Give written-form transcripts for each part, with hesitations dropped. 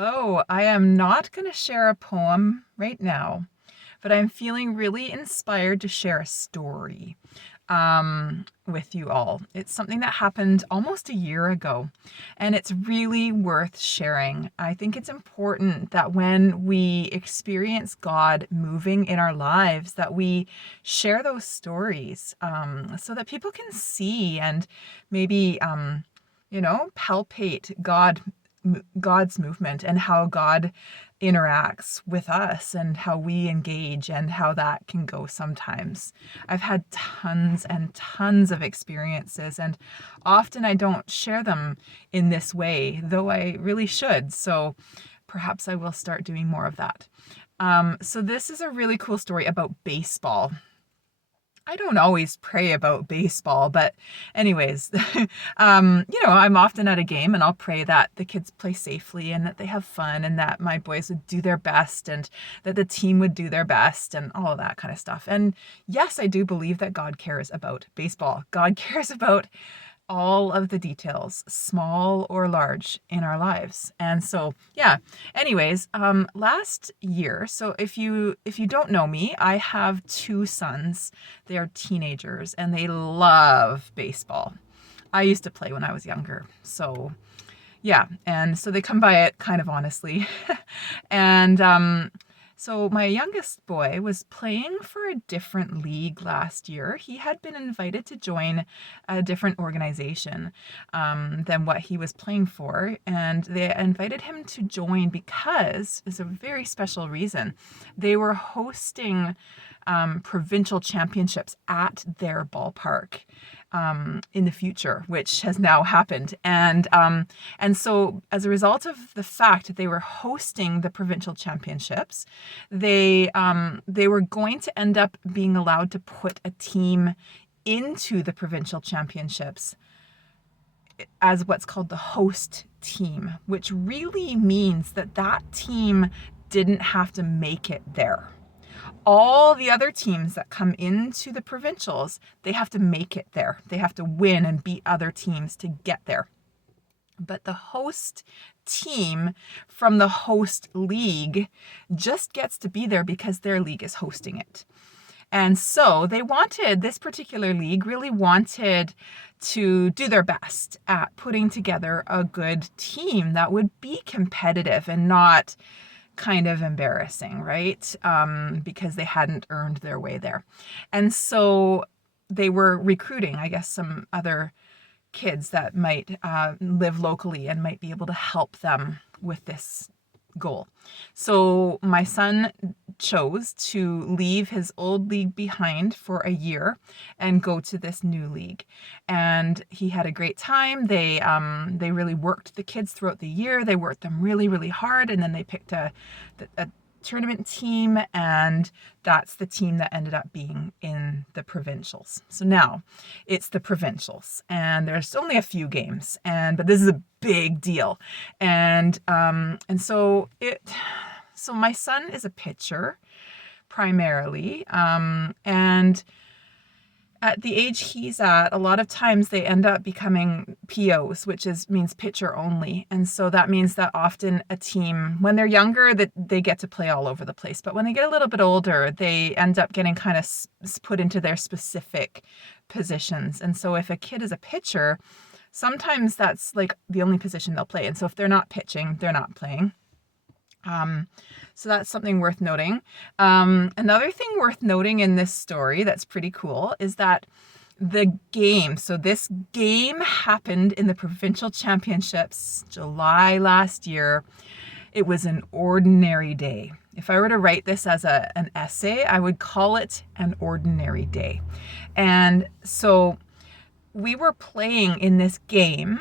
Oh, I am not going to share a poem right now, but I'm feeling really inspired to share a story with you all. It's something that happened almost a year ago, and it's really worth sharing. I think it's important that when we experience God moving in our lives, that we share those stories so that people can see and maybe, palpate God's movement and how God interacts with us and how we engage and how that can go sometimes. I've had tons and tons of experiences, and often I don't share them in this way, though I really should. So perhaps I will start doing more of that. So this is a really cool story about baseball. I don't always pray about baseball, but anyways, I'm often at a game and I'll pray that the kids play safely and that they have fun and that my boys would do their best and that the team would do their best and all of that kind of stuff. And yes, I do believe that God cares about baseball. God cares about all of the details, small or large, in our lives. And so, yeah. Anyways, last year, so if you don't know me, I have two sons. They are teenagers and they love baseball. I used to play when I was younger. So, yeah, and so they come by it kind of honestly. And so my youngest boy was playing for a different league last year. He had been invited to join a different organization than what he was playing for, and they invited him to join because it's a very special reason. They were hosting provincial championships at their ballpark in the future, which has now happened. And so as a result of the fact that they were hosting the provincial championships, they were going to end up being allowed to put a team into the provincial championships as what's called the host team, which really means that that team didn't have to make it there. All the other teams that come into the provincials, they have to make it there. They have to win and beat other teams to get there. But the host team from the host league just gets to be there because their league is hosting it. And so this particular league really wanted to do their best at putting together a good team that would be competitive and not kind of embarrassing, right? Because they hadn't earned their way there. And so they were recruiting, I guess, some other kids that might live locally and might be able to help them with this goal. So my son chose to leave his old league behind for a year and go to this new league. And he had a great time. They really worked the kids throughout the year. They worked them really, really hard. And then they picked a tournament team, and that's the team that ended up being in the provincials. So now it's the provincials, and there's only a few games, but this is a big deal. So my son is a pitcher primarily, and at the age he's at, a lot of times they end up becoming POs, which means pitcher only. And so that means that often a team, when they're younger, that they get to play all over the place. But when they get a little bit older, they end up getting kind of put into their specific positions. And so if a kid is a pitcher, sometimes that's like the only position they'll play. And so if they're not pitching, they're not playing. So that's something worth noting. Another thing worth noting in this story that's pretty cool is that this game happened in the provincial championships July last year. It was an ordinary day. If I were to write this as an essay, I would call it an ordinary day. And so we were playing in this game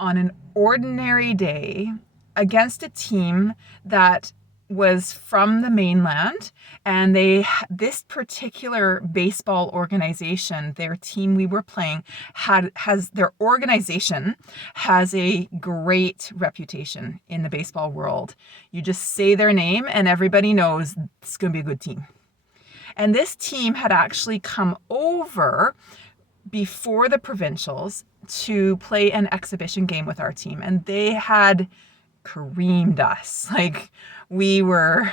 on an ordinary day against a team that was from the mainland, and this particular baseball organization, their team we were playing their organization has a great reputation in the baseball world. You just say their name and everybody knows it's going to be a good team. And this team had actually come over before the provincials to play an exhibition game with our team, and they had creamed us. Like we were,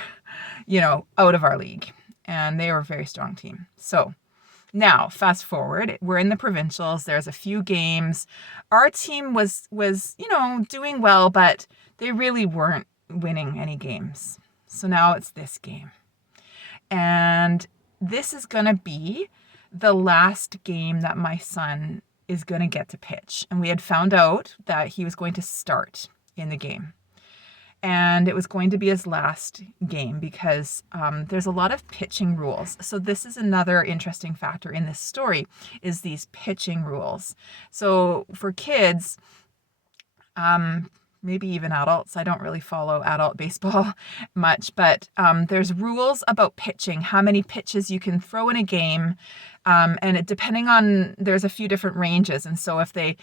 out of our league, and they were a very strong team. So now, fast forward, we're in the provincials. There's a few games. Our team was doing well, but they really weren't winning any games. So now it's this game. And this is going to be the last game that my son is going to get to pitch. And we had found out that he was going to start in the game. And it was going to be his last game because there's a lot of pitching rules. So this is another interesting factor in this story, is these pitching rules. So for kids, maybe even adults, I don't really follow adult baseball much, but there's rules about pitching, how many pitches you can throw in a game. And depending on, there's a few different ranges. And so if they,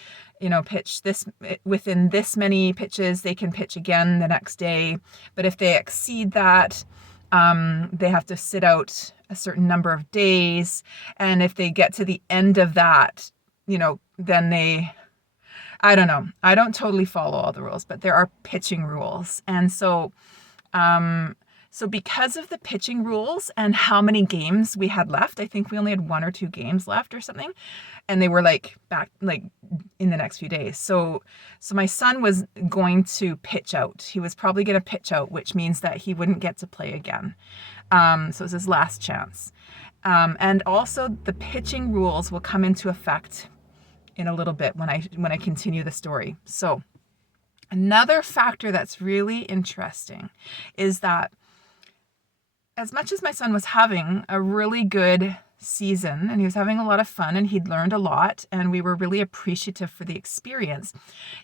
pitch this within this many pitches, they can pitch again the next day. But if they exceed that, they have to sit out a certain number of days. And if they get to the end of that, then I don't know. I don't totally follow all the rules, but there are pitching rules. And so, because of the pitching rules and how many games we had left, I think we only had 1 or 2 games left or something. And they were back in the next few days. So my son was going to pitch out. He was probably going to pitch out, which means that he wouldn't get to play again. So it was his last chance. And also the pitching rules will come into effect in a little bit when I continue the story. So another factor that's really interesting is that as much as my son was having a really good season and he was having a lot of fun and he'd learned a lot and we were really appreciative for the experience,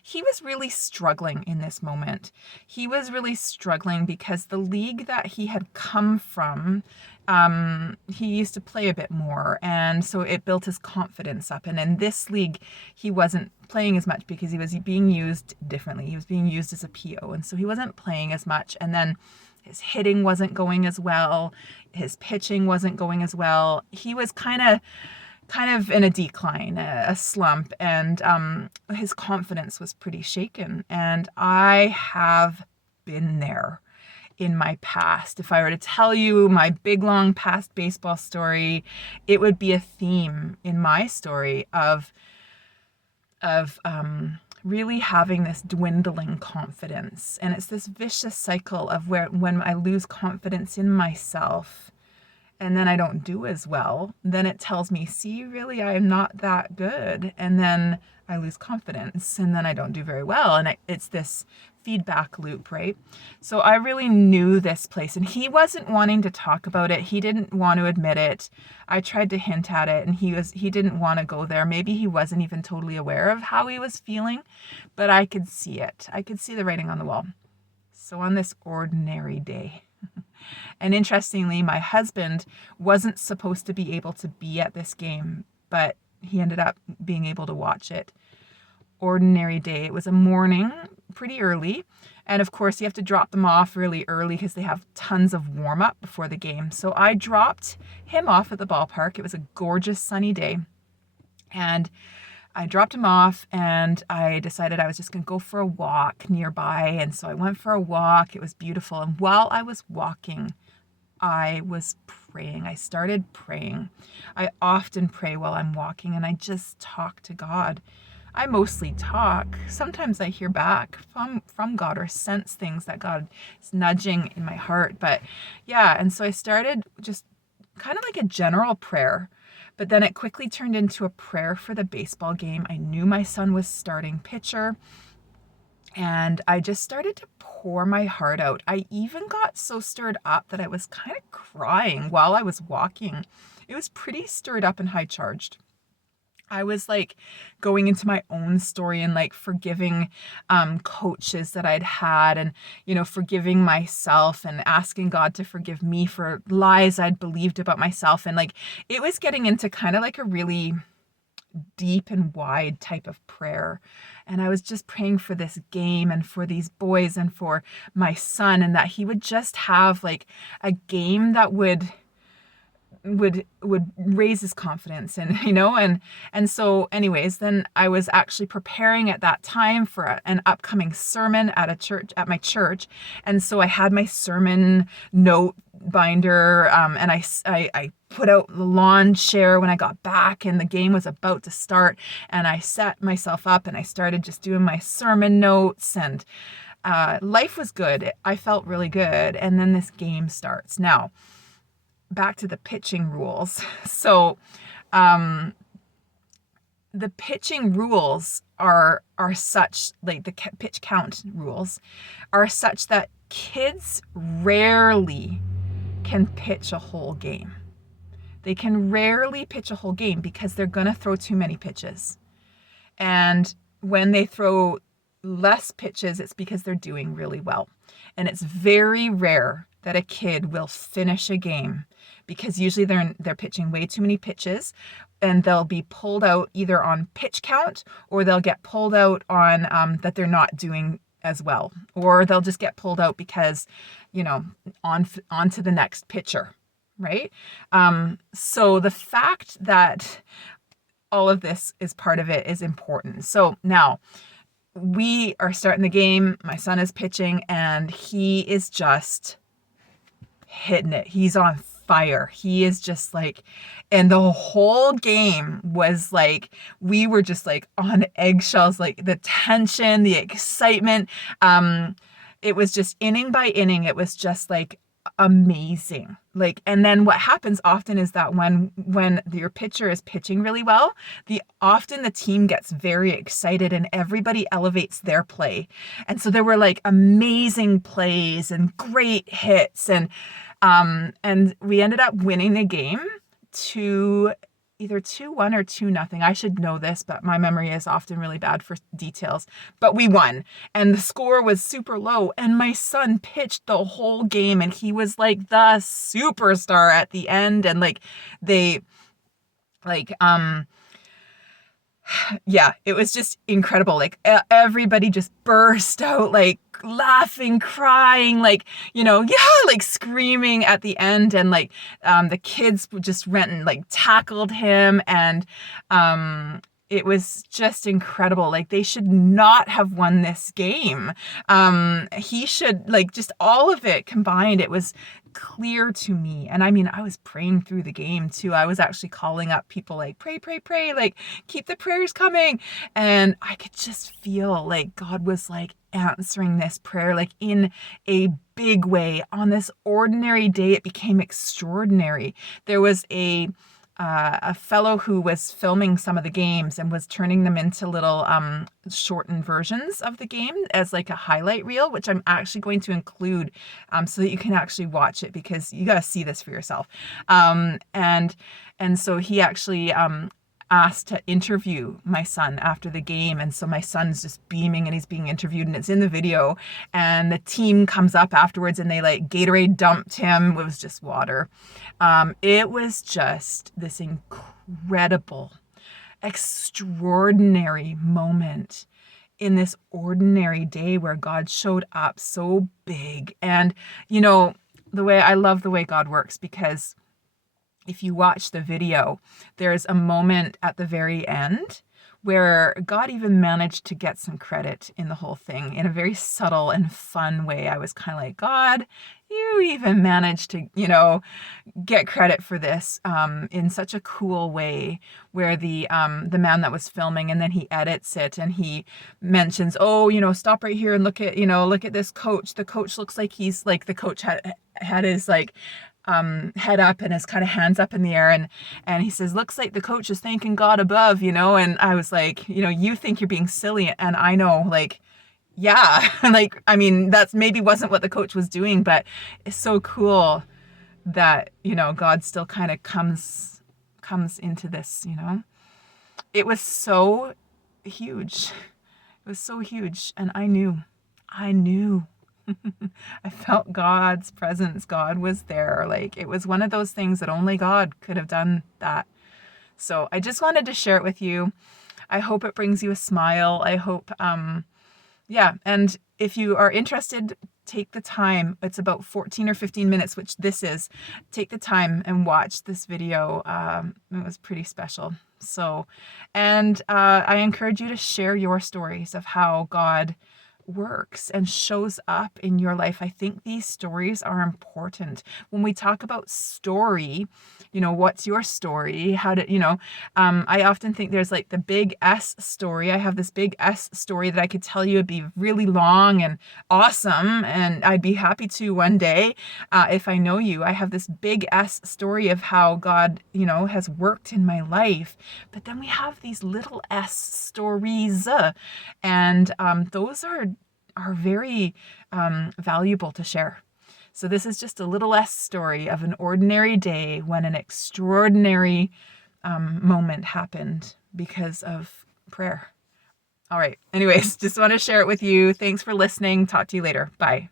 he was really struggling in this moment. He was really struggling because the league that he had come from, he used to play a bit more, and so it built his confidence up. And in this league, he wasn't playing as much because he was being used differently. He was being used as a PO, and so he wasn't playing as much. And then his hitting wasn't going as well. His pitching wasn't going as well. He was kind of in a decline, a slump, and his confidence was pretty shaken. And I have been there in my past. If I were to tell you my big, long past baseball story, it would be a theme in my story of really having this dwindling confidence. And it's this vicious cycle of when I lose confidence in myself and then I don't do as well, then it tells me, see, really, I'm not that good. And then I lose confidence and then I don't do very well. And it's this feedback loop, right? So I really knew this place, and he wasn't wanting to talk about it. He didn't want to admit it. I tried to hint at it, and he didn't want to go there. Maybe he wasn't even totally aware of how he was feeling, but I could see it. I could see the writing on the wall. So on this ordinary day, and interestingly, my husband wasn't supposed to be able to be at this game, but he ended up being able to watch it. Ordinary day. It was a morning, pretty early. And of course, you have to drop them off really early because they have tons of warm up before the game. So I dropped him off at the ballpark. It was a gorgeous sunny day. And I dropped him off and I decided I was just going to go for a walk nearby. And so I went for a walk. It was beautiful. And while I was walking, I was praying. I started praying. I often pray while I'm walking, and I just talk to God. I mostly talk. Sometimes I hear back from God or sense things that God is nudging in my heart. But yeah, and so I started just kind of like a general prayer, but then it quickly turned into a prayer for the baseball game. I knew my son was starting pitcher, and I just started to pour my heart out. I even got so stirred up that I was kind of crying while I was walking. It was pretty stirred up and high charged. I was going into my own story and forgiving coaches that I'd had, and forgiving myself and asking God to forgive me for lies I'd believed about myself. And it was getting into kind of a really deep and wide type of prayer. And I was just praying for this game and for these boys and for my son, and that he would just have a game that would would raise his confidence, and and so anyways, then I was actually preparing at that time for an upcoming sermon at my church. And so I had my sermon note binder, and I put out the lawn chair when I got back and the game was about to start, and I set myself up and I started just doing my sermon notes, and life was good. I felt really good. And then this game starts. Now, back to the pitching rules. So, the pitching rules are such, like the pitch count rules are such that kids rarely can pitch a whole game. They can rarely pitch a whole game because they're going to throw too many pitches. And when they throw less pitches, it's because they're doing really well. And it's very rare that a kid will finish a game because usually they're pitching way too many pitches, and they'll be pulled out either on pitch count, or they'll get pulled out on that they're not doing as well, or they'll just get pulled out because, on to the next pitcher, right? So the fact that all of this is part of it is important. So now we are starting the game. My son is pitching and he is just hitting it. He's on fire. He is just like, and the whole game was like, we were just like on eggshells, like the tension, the excitement. It was just inning by inning. It was just like amazing. Like, and then what happens often is that when your pitcher is pitching really well, often the team gets very excited and everybody elevates their play. And so there were like amazing plays and great hits, and we ended up winning the game either 2-1 or 2-0. I should know this, but my memory is often really bad for details. But we won, and the score was super low, and my son pitched the whole game, and he was like the superstar at the end, and yeah, it was just incredible. Like everybody just burst out, like laughing, crying, like, like screaming at the end. And like, the kids just went and like tackled him. And, it was just incredible. Like, they should not have won this game. He should, like, just all of it combined. It was clear to me. And I mean, I was praying through the game too. I was actually calling up people like, pray, like, keep the prayers coming. And I could just feel like God was like answering this prayer, like in a big way. On this ordinary day, it became extraordinary. There was a fellow who was filming some of the games and was turning them into little shortened versions of the game as like a highlight reel, which I'm actually going to include so that you can actually watch it, because you got to see this for yourself. And so he actually asked to interview my son after the game. And so my son's just beaming and he's being interviewed, and it's in the video. And the team comes up afterwards and they like Gatorade dumped him. It was just water. It was just this incredible, extraordinary moment in this ordinary day where God showed up so big. And, I love the way God works, because if you watch the video, there's a moment at the very end where God even managed to get some credit in the whole thing in a very subtle and fun way. I was kind of like, God, you even managed to, get credit for this in such a cool way, where the man that was filming, and then he edits it and he mentions, stop right here and look at this coach. The coach looks like he's like, the coach had his like head up and his kind of hands up in the air, and he says, looks like the coach is thanking God above, and I was like, you think you're being silly, and I know, like, yeah, like, I mean, that's maybe wasn't what the coach was doing, but it's so cool that, God still kind of comes into this. It was so huge. It was so huge, and I knew I felt God's presence. God was there. Like, it was one of those things that only God could have done that. So I just wanted to share it with you. I hope it brings you a smile. I hope, and if you are interested take the time. It's about 14 or 15 minutes, which this is. Take the time and watch this video. It was pretty special. So, and I encourage you to share your stories of how God works and shows up in your life. I think these stories are important. When we talk about story, what's your story? How did, I often think there's like the big S story. I have this big S story that I could tell you would be really long and awesome, and I'd be happy to one day if I know you. I have this big S story of how God, has worked in my life. But then we have these little S stories, and those are very valuable to share. So this is just a little less story of an ordinary day when an extraordinary moment happened because of prayer. All right. Anyways, just want to share it with you. Thanks for listening. Talk to you later. Bye.